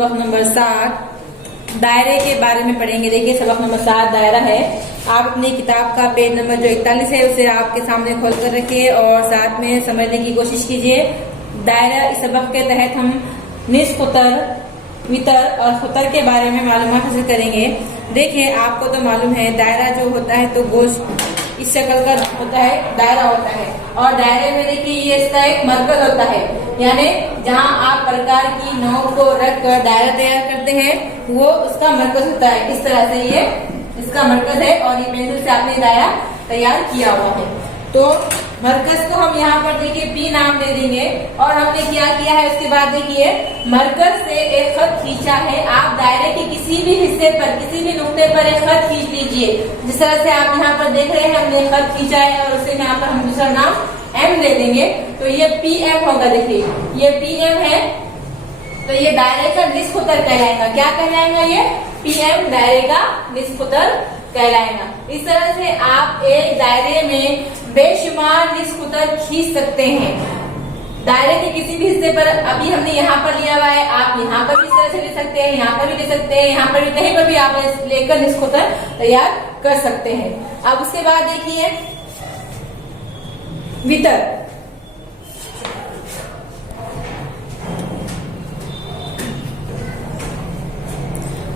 सबक नंबर 7 दायरे के बारे में पढ़ेंगे। देखिए सबक नंबर 7 दायरा है। आप अपनी किताब का पेज नंबर जो 41 है उसे आपके सामने खोल कर रखिए और साथ में समझने की कोशिश कीजिए। दायरा इस सबक के तहत हम निस्फ कुतर, वितर और खुतर के बारे में मालूमात हासिल करेंगे। देखिए आपको तो मालूम है दायरा जो होता है तो गोश इस शक्ल का होता है, दायरा होता है। और दायरे में देखिए ये इसका एक मरकज होता है, यानी जहां आप प्रकार की नोक को रख कर दायरा तैयार करते हैं वो उसका मरकज होता है। इस तरह से ये इसका मरकज है और ये पेंसिल से आपने दायरा तैयार किया हुआ है। तो मरकज को हम यहाँ पर देखिए पी नाम दे देंगे और हमने क्या किया है उसके बाद देखिए मरकज से एक खत खींचा है। आप दायरे के किसी भी हिस्से पर, किसी भी नुक्ते पर एक खत खींच लीजिए। जिस तरह से आप यहाँ पर देख रहे हैं हमने खत खींचा है और उसे यहाँ पर हम दूसरा नाम एम दे देंगे तो ये पी एम होगा। देखिए ये पी एम है तो ये दायरे का निस्फ कुतर कहलाएगा। क्या कहलाएगा? ये पी एम दायरे का निस्फ कुतर कहलाएगा। इस तरह से आप एक दायरे में बेशुमार निस्फ कुतर खींच सकते हैं। दायरे के किसी भी हिस्से पर, अभी हमने यहाँ पर लिया हुआ है, आप यहाँ पर भी इस तरह से ले सकते हैं, यहाँ पर भी ले सकते हैं, यहाँ पर भी, कहीं पर भी आप लेकर निस्फ कुतर तैयार कर सकते हैं। अब उसके बाद देखिए वितर।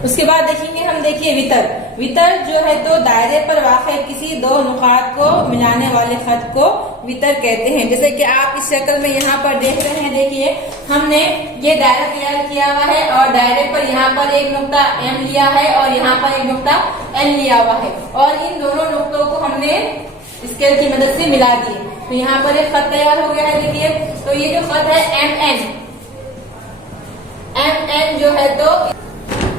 उसके बाद देखेंगे हम, देखिए वितर। वितर जो है तो दायरे पर वाक़ई किसी दो नुकात को मिलाने वाले खत को वितर कहते हैं। जैसे कि आप इस शक्ल में यहाँ पर देख रहे हैं, देखिए हमने ये दायरा तैयार किया हुआ है और दायरे पर यहाँ पर एक नुक्ता एम लिया है और यहाँ पर एक नुक्ता एन लिया हुआ है और इन दोनों नुक्तों को हमने स्केल की मदद से मिला दिए तो यहाँ पर एक खत तैयार हो गया है। देखिए तो ये जो खत है एम एन जो है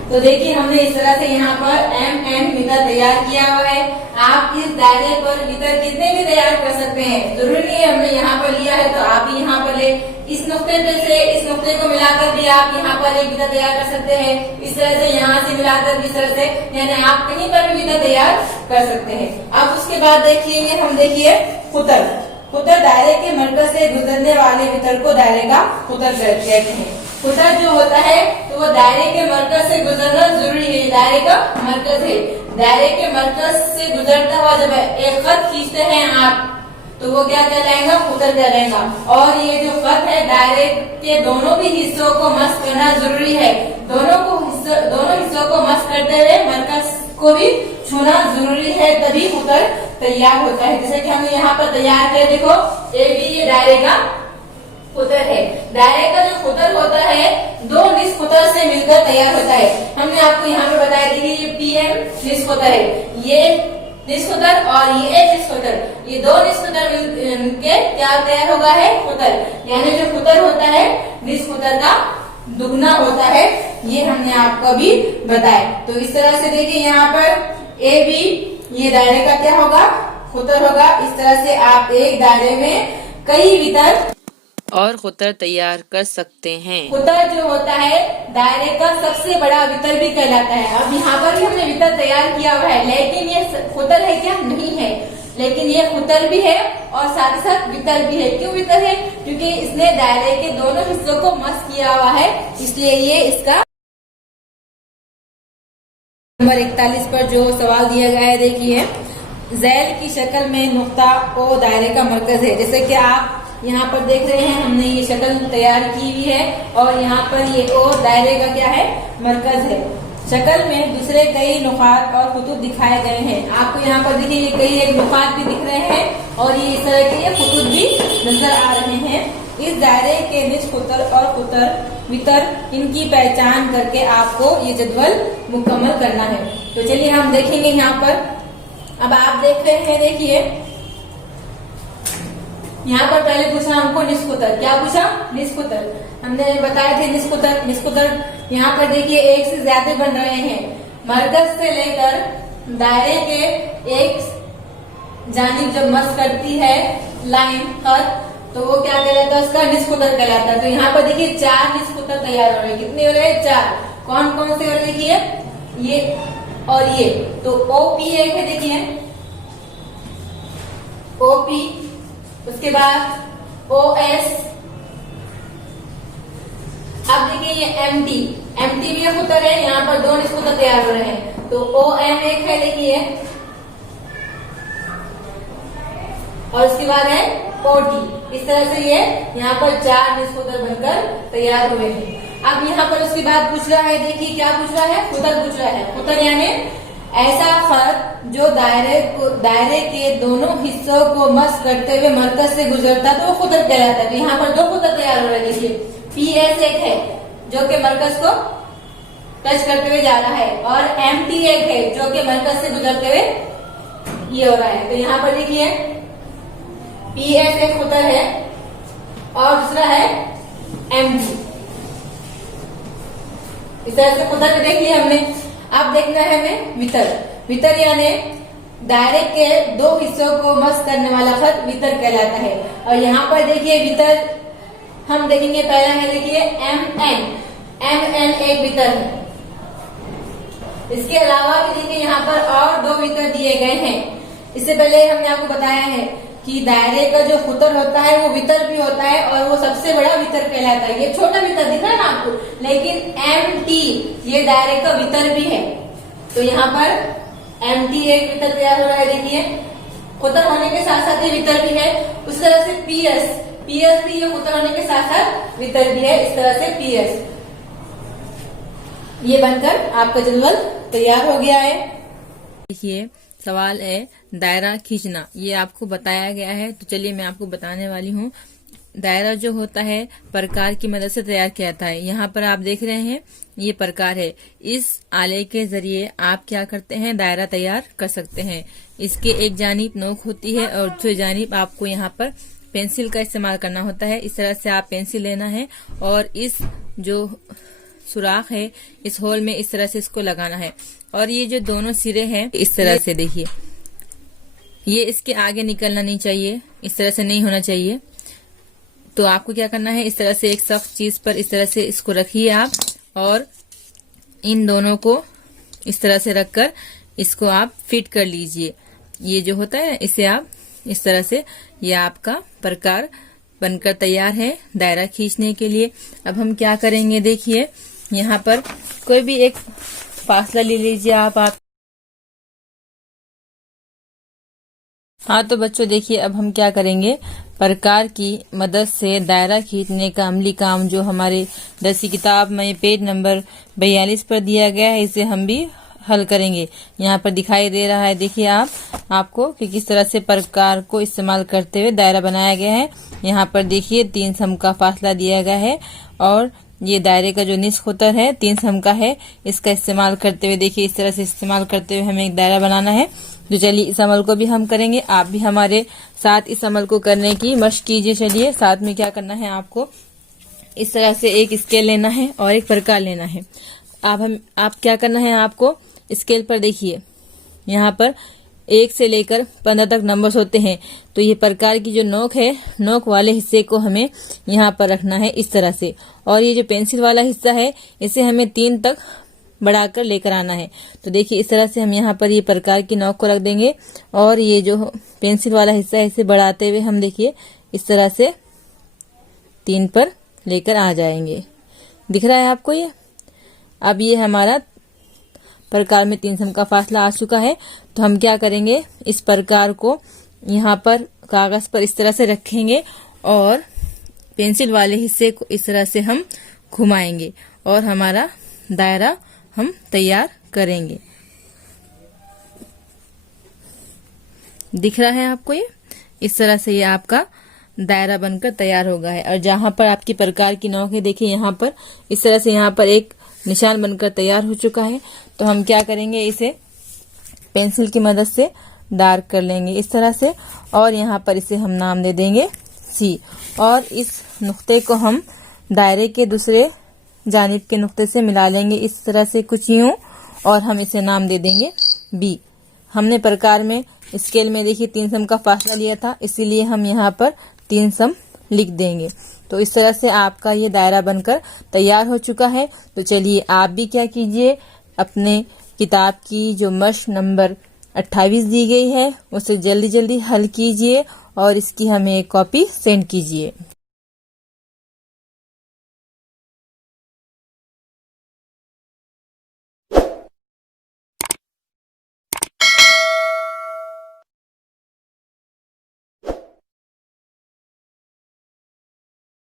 तो देखिए हमने इस तरह से यहाँ पर एम एन वितर तैयार किया हुआ है। आप इस दायरे पर वितर कितने भी तैयार कर सकते हैं, जरूरी नहीं है हमने यहाँ पर लिया है तो आप भी यहाँ पर ले। इस नुक्ते पे से इस नुक्ते को मिलाकर भी आप यहाँ पर एक वितर तैयार कर सकते हैं। इस तरह से यहाँ से मिलाकर इस तरह से, यानी आप कहीं पर भी वितर तैयार कर सकते हैं। अब उसके बाद देखिए हम, देखिए खुतर। खुतर दायरे के मरकज से गुजरने वाले वितर को दायरे का खुतर कहते हैं। खुतर जो होता है तो वो दायरे के मरकज से गुजरना जरूरी है, दायरे का मरकज है। दायरे के मरकज से गुजरता हुआ जब एक खत खींचते हैं आप तो वो क्या कहलाएगा? खुतर कहलाएगा। और ये जो खत है दायरे के दोनों भी हिस्सों को मस करना जरूरी है। दोनों हिस्सों को मस करते हुए मरकज को भी छूना जरूरी है, तभी खुतर तैयार होता है। जैसे कि हमने यहाँ पर तैयार किया, देखो ए बी ये दायरे का खुतर है। दायरे का जो खुतर होता है दो निस्फ कुतर से मिलकर तैयार होता है। हमने आपको यहाँ पे बताया, देखिए ये पी एम निस्फ कुतर है, ये निस्फ कुतर और ये एच निस्फ कुतर, ये दो निस्फ कुतर मिलके क्या तैयार होगा है? खुतर। यानी जो खुतर होता है निस्फ कुतर का दुगना होता है, ये हमने आपको अभी बताया। तो इस तरह से देखिए यहाँ पर ए बी ये दायरे का क्या होगा? खुतर होगा। इस तरह से आप एक दायरे में कई वितर और खुतर तैयार कर सकते हैं। खुतर जो होता है दायरे का सबसे बड़ा वितर भी कहलाता है। अब यहाँ पर भी हमने वितर तैयार किया हुआ है, लेकिन ये खुतर है क्या? नहीं है, लेकिन ये खुतर भी है और साथ ही साथ वितर भी है। क्यों वितर है? क्योंकि इसने दायरे के दोनों हिस्सों को मस किया हुआ है, इसलिए ये इसका नंबर 41 पर जो सवाल दिया गया है, देखिए ज़ैल की शक्ल में नुक्ता ओ दायरे का मरकज है। जैसे कि आप यहाँ पर देख रहे हैं हमने ये शक्ल तैयार की हुई है और यहाँ पर ये ओ दायरे का क्या है? मरकज है। शक्ल में दूसरे कई नुकात और कुतुब दिखाए गए हैं। आपको यहाँ पर देखिए ये कई एक नुकात भी दिख रहे हैं और ये इस तरह के कुतुब भी नजर आ रहे हैं। इस दायरे के निस्फ कुतर और खुतर वितर इनकी पहचान करके आपको ये जदवल मुकम्मल करना है। तो चलिए हम देखेंगे यहाँ पर। अब आप देख रहे हैं, देखिए यहाँ पर पहले पूछा हमको निस्फ कुतर। क्या पूछा? निस्फ कुतर। हमने बताए थे निस्फ कुतर यहाँ पर देखिए एक से ज्यादा बन रहे हैं। मरकज से लेकर दायरे के एक जानिब जब मस करती है लाइन खत तो वो क्या कहलाता है? उसका निस्फ कुतर कहलाता है। तो यहाँ पर देखिए 4 निस्फ कुतर तैयार हो रहे हैं। कितने हो रहे हैं? 4। कौन कौन से हो रहे? देखिए ये और ये। तो ओपी एक है, देखिए ओपी, उसके बाद ओएस, अब देखिए ये एमडी, एमटी भी एक उत्तर है, यहाँ पर दो निष्ठ उत्तर तैयार हो रहे हैं। तो OM एक है, देखिए, और उसके बाद है OT। इस तरह से ये यहाँ पर 4 निष्ठ उत्तर बनकर तैयार हुए हैं। अब यहाँ पर उसके बाद पूछ रहा है, देखिए क्या पूछ रहा है, उत्तर पूछ रहा है। उत्तर यानी ऐसा खत जो दायरे के दोनों हिस्सों को मस करते हुए मरकज से गुजरता तो वो खुतर कहलाता है। तो यहाँ पर 2 खुतर तैयार हो रहे हैं, देखिए। PS एक है जो कि मरकज को टच करते हुए जा रहा है, और MT एक है जो कि मरकज से गुजरते हुए ये हो रहा है। तो यहाँ पर देखिए PS एक खुतर है और दूसरा है MT। इस तरह से खुतर देख लिया हमने। अब देखना है हमें वितर। वितर यानी दायरे के 2 हिस्सों को मस करने वाला खत वितर कहलाता है। और यहाँ पर देखिए वितर हम देखेंगे, पहला है देखिए MN एक वितर है। इसके अलावा भी देखिए यहाँ पर और 2 वितर दिए गए हैं। इससे पहले हमने आपको बताया है कि दायरे का जो खुतर होता है वो वितर भी होता है और वो सबसे बड़ा वितर कहलाता है। ये छोटा वितर दिख रहा है ना आपको, लेकिन MT ये दायरे का वितर भी है। तो यहाँ पर MT एक वितर तैयार हो रहा है, देखिए। खुतर होने के साथ साथ ये वितर भी है। उस तरह से PS भी ये खुतर होने के साथ साथ वितर भी है। इस तरह से PS ये बनकर आपका जदवल तैयार हो गया है। देखिए सवाल है दायरा खींचना, ये आपको बताया गया है। तो चलिए मैं आपको बताने वाली हूँ। दायरा जो होता है प्रकार की मदद से तैयार किया जाता है। यहाँ पर आप देख रहे हैं ये प्रकार है। इस आले के जरिए आप क्या करते हैं, दायरा तैयार कर सकते हैं। इसके एक जानिब नोक होती है और दूसरी जानिब आपको यहाँ पर पेंसिल का इस्तेमाल करना होता है। इस तरह से आप पेंसिल लेना है और इस जो सुराख है इस होल में इस तरह से इसको लगाना है। और ये जो दोनों सिरे हैं इस तरह से देखिए, ये इसके आगे निकलना नहीं चाहिए, इस तरह से नहीं होना चाहिए। तो आपको क्या करना है, इस तरह से एक सख्त चीज पर इस तरह से इसको रखिए आप, और इन दोनों को इस तरह से रखकर इसको आप फिट कर लीजिए। ये जो होता है इसे आप इस तरह से, ये आपका प्रकार बनकर तैयार है दायरा खींचने के लिए। अब हम क्या करेंगे, देखिए यहाँ पर कोई भी एक फासला ले लीजिए आप। हाँ तो बच्चों देखिए अब हम क्या करेंगे, प्रकार की मदद से दायरा खींचने का अमली काम जो हमारे दरसी किताब में पेज नंबर 42 पर दिया गया है, इसे हम भी हल करेंगे। यहाँ पर दिखाई दे रहा है, देखिए आपको कि किस तरह से प्रकार को इस्तेमाल करते हुए दायरा बनाया गया है। यहाँ पर देखिए 3 सम का फासला दिया गया है और ये दायरे का जो निस्फ खुतर है 3 सम का है। इसका इस्तेमाल करते हुए देखिए इस तरह से इस्तेमाल करते हुए हमें एक दायरा बनाना है। तो चलिए इस अमल को भी हम करेंगे, आप भी हमारे साथ इस अमल को करने की मशक कीजिए। चलिए साथ में क्या करना है, आपको इस तरह से एक स्केल लेना है और एक प्रकार लेना है। आप क्या करना है, आपको स्केल पर देखिए यहाँ पर 1 से लेकर 15 तक नंबर्स होते हैं। तो ये प्रकार की जो नोक है, नोक वाले हिस्से को हमें यहाँ पर रखना है इस तरह से, और ये जो पेंसिल वाला हिस्सा है इसे हमें 3 तक बढ़ाकर लेकर आना है। तो देखिए इस तरह से हम यहाँ पर ये प्रकार की नोक को रख देंगे और ये जो पेंसिल वाला हिस्सा है इसे बढ़ाते हुए हम देखिए इस तरह से 3 पर लेकर आ जाएंगे। दिख रहा है आपको ये। अब ये हमारा प्रकार में 3 सम का फासला आ चुका है। तो हम क्या करेंगे, इस प्रकार को यहाँ पर कागज पर इस तरह से रखेंगे और पेंसिल वाले हिस्से को इस तरह से हम घुमाएंगे और हमारा दायरा हम तैयार करेंगे। दिख रहा है आपको ये, इस तरह से ये आपका दायरा बनकर तैयार हो गया है। और जहां पर आपकी प्रकार की नोक है देखिए यहाँ पर इस तरह से यहाँ पर एक निशान बनकर तैयार हो चुका है। तो हम क्या करेंगे, इसे पेंसिल की मदद से डार्क कर लेंगे इस तरह से, और यहाँ पर इसे हम नाम दे देंगे C। और इस नुक्ते को हम दायरे के दूसरे जानिब के नुक्ते से मिला लेंगे इस तरह से कुछ यूं, और हम इसे नाम दे देंगे B। हमने प्रकार में स्केल में देखिए 3 सम का फासला लिया था, इसीलिए हम यहाँ पर 3 सम लिख देंगे। तो इस तरह से आपका ये दायरा बनकर तैयार हो चुका है। तो चलिए आप भी क्या कीजिए, अपने किताब की जो मशक नंबर 28 दी गई है उसे जल्दी जल्दी हल कीजिए और इसकी हमें एक कॉपी सेंड कीजिए।